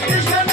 Deus,